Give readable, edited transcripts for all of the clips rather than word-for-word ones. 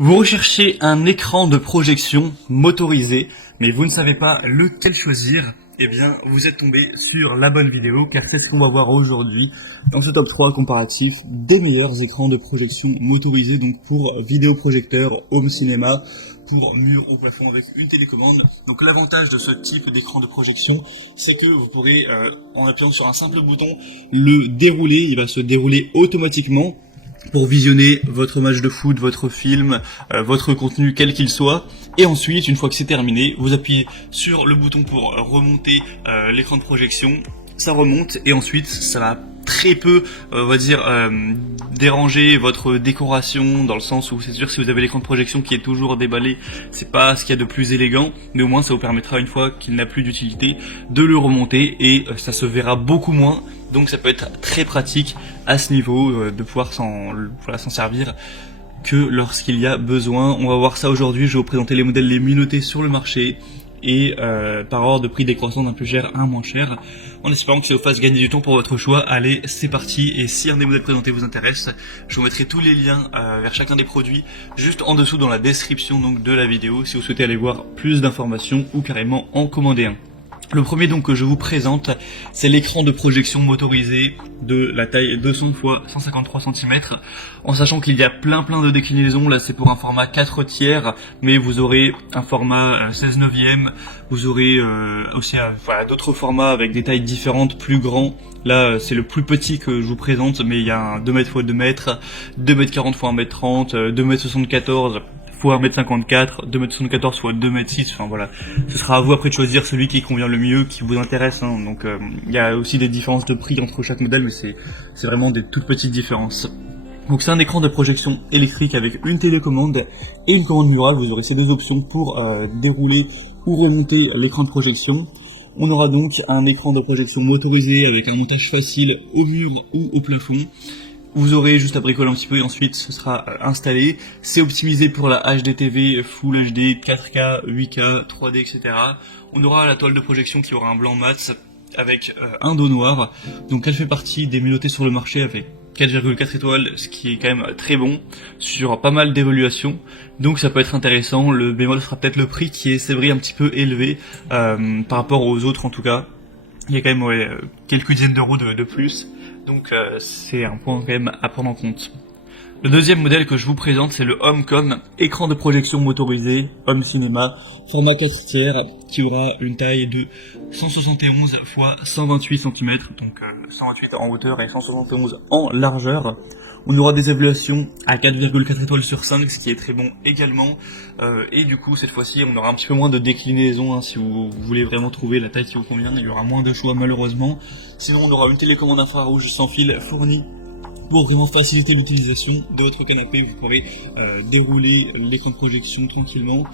Vous recherchez un écran de projection motorisé, mais vous ne savez pas lequel choisir. Eh bien, vous êtes tombé sur la bonne vidéo, car c'est ce qu'on va voir aujourd'hui dans ce top 3 comparatif des meilleurs écrans de projection motorisés, donc pour vidéoprojecteur, home cinéma, pour mur au plafond avec une télécommande. Donc l'avantage de ce type d'écran de projection, c'est que vous pourrez, en appuyant sur un simple bouton, le dérouler. Il va se dérouler automatiquement pour visionner votre match de foot, votre film, votre contenu quel qu'il soit. Et ensuite, une fois que c'est terminé, vous appuyez sur le bouton pour remonter l'écran de projection. Ça remonte et ensuite ça va très peu, on va dire, déranger votre décoration, dans le sens où c'est sûr, si vous avez l'écran de projection qui est toujours déballé, c'est pas ce qu'il y a de plus élégant, mais au moins ça vous permettra, une fois qu'il n'a plus d'utilité, de le remonter et ça se verra beaucoup moins. Donc ça peut être très pratique à ce niveau de pouvoir s'en servir que lorsqu'il y a besoin. On va voir ça aujourd'hui. Je vais vous présenter les modèles les mieux notés sur le marché et par ordre de prix décroissant d'un plus cher à un moins cher, en espérant que ça vous fasse gagner du temps pour votre choix. Allez, c'est parti. Et si un des modèles présentés vous intéresse, je vous mettrai tous les liens vers chacun des produits juste en dessous dans la description donc de la vidéo, si vous souhaitez aller voir plus d'informations ou carrément en commander un. Le premier donc que je vous présente, c'est l'écran de projection motorisé de la taille 200 x 153 cm, en sachant qu'il y a plein de déclinaisons. Là c'est pour un format 4 tiers, mais vous aurez un format 16 neuvième, vous aurez aussi voilà, d'autres formats avec des tailles différentes, plus grands. Là c'est le plus petit que je vous présente, mais il y a un 2 m x 2 m, 2 m 40 x 1 m 30, 2 m 74 fois 1m54, 2m74 fois 2m6, enfin voilà. Ce sera à vous après de choisir celui qui convient le mieux, qui vous intéresse, hein. Donc il y a aussi des différences de prix entre chaque modèle, mais c'est vraiment des toutes petites différences. Donc c'est un écran de projection électrique avec une télécommande et une commande murale. Vous aurez ces deux options pour dérouler ou remonter l'écran de projection. On aura donc un écran de projection motorisé avec un montage facile au mur ou au plafond. Vous aurez juste à bricoler un petit peu et ensuite ce sera installé. C'est optimisé pour la HDTV, Full HD, 4K, 8K, 3D, etc. On aura la toile de projection qui aura un blanc mat avec un dos noir. Donc elle fait partie des mieux notées sur le marché avec 4,4 étoiles, ce qui est quand même très bon sur pas mal d'évaluations. Donc ça peut être intéressant. Le bémol sera peut-être le prix qui est, c'est vrai, un petit peu élevé par rapport aux autres en tout cas. Il y a quand même quelques dizaines d'euros de plus. Donc c'est un point quand même à prendre en compte. Le deuxième modèle que je vous présente, c'est le HomeCom, écran de projection motorisé, home cinéma, format 4 tiers, qui aura une taille de 171 x 128 cm, donc 128 en hauteur et 171 en largeur. On aura des évaluations à 4,4 étoiles sur 5, ce qui est très bon également. Et du coup, cette fois-ci, on aura un petit peu moins de déclinaison, hein, si vous voulez vraiment trouver la taille qui vous convient. Il y aura moins de choix malheureusement. Sinon, on aura une télécommande infrarouge sans fil fournie pour vraiment faciliter l'utilisation de votre canapé. Vous pourrez dérouler l'écran de projection tranquillement.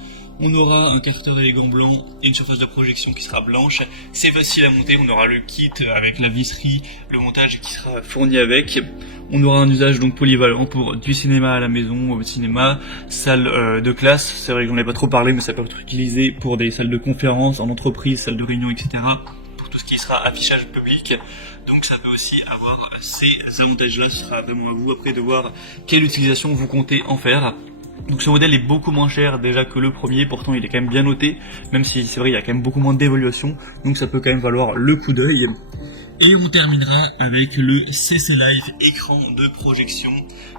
On aura un capteur élégant blanc et une surface de projection qui sera blanche. C'est facile à monter, on aura le kit avec la visserie, le montage qui sera fourni avec. On aura un usage donc polyvalent pour du cinéma à la maison, au cinéma, salle de classe. C'est vrai que j'en ai pas trop parlé, mais ça peut être utilisé pour des salles de conférence, en entreprise, salles de réunion, etc. Pour tout ce qui sera affichage public. Donc ça peut aussi avoir ces avantages-là. Ce sera vraiment à vous après de voir quelle utilisation vous comptez en faire. Donc ce modèle est beaucoup moins cher déjà que le premier, pourtant il est quand même bien noté, même si c'est vrai il y a quand même beaucoup moins d'évaluation, donc ça peut quand même valoir le coup d'œil. Et on terminera avec le CC Live, écran de projection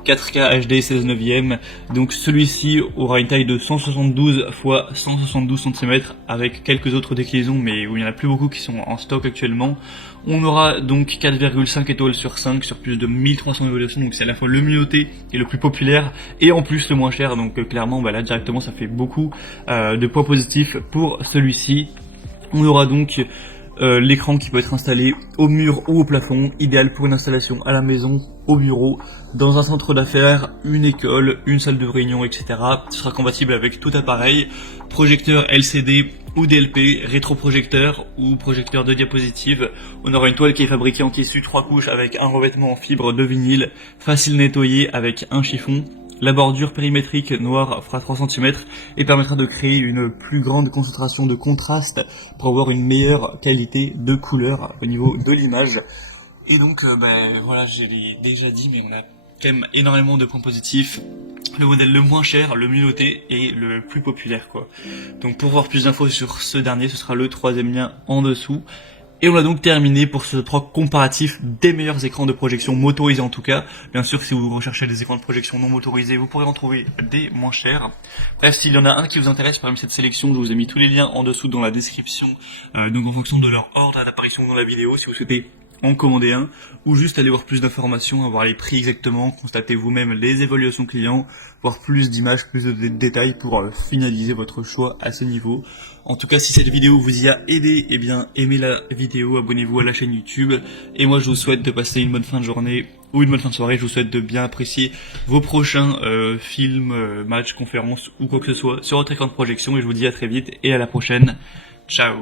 4K HD 16 neuvième. Donc celui-ci aura une taille de 172 x 172 cm avec quelques autres déclinaisons, mais où il n'y en a plus beaucoup qui sont en stock actuellement. On aura donc 4,5 étoiles sur 5 sur plus de 1300 évaluations, donc c'est à la fois le mieux noté et le plus populaire, et en plus le moins cher, donc clairement bah là directement ça fait beaucoup de points positifs pour celui-ci. On aura donc l'écran qui peut être installé au mur ou au plafond, idéal pour une installation à la maison, au bureau, dans un centre d'affaires, une école, une salle de réunion, etc. Ce sera compatible avec tout appareil, projecteur LCD ou DLP, rétroprojecteur ou projecteur de diapositive. On aura une toile qui est fabriquée en tissu 3 couches avec un revêtement en fibre de vinyle, facile à nettoyer avec un chiffon. La bordure périmétrique noire fera 3 cm et permettra de créer une plus grande concentration de contraste pour avoir une meilleure qualité de couleur au niveau de l'image. Et donc, voilà, je l'ai déjà dit, mais on a quand même énormément de points positifs. Le modèle le moins cher, le mieux noté et le plus populaire, quoi. Donc pour voir plus d'infos sur ce dernier, ce sera le troisième lien en dessous. Et on a donc terminé pour ce proc comparatif des meilleurs écrans de projection motorisés en tout cas. Bien sûr, si vous recherchez des écrans de projection non motorisés, vous pourrez en trouver des moins chers. Bref, s'il y en a un qui vous intéresse parmi cette sélection, je vous ai mis tous les liens en dessous dans la description. Donc en fonction de leur ordre d'apparition dans la vidéo, si vous souhaitez en commander un, ou juste aller voir plus d'informations, avoir les prix exactement, constater vous-même les évaluations clients, voir plus d'images, plus de détails pour finaliser votre choix à ce niveau. En tout cas, si cette vidéo vous y a aidé, eh bien, aimez la vidéo, abonnez-vous à la chaîne YouTube, et moi je vous souhaite de passer une bonne fin de journée, ou une bonne fin de soirée, je vous souhaite de bien apprécier vos prochains films, matchs, conférences, ou quoi que ce soit sur votre écran de projection, et je vous dis à très vite, et à la prochaine. Ciao.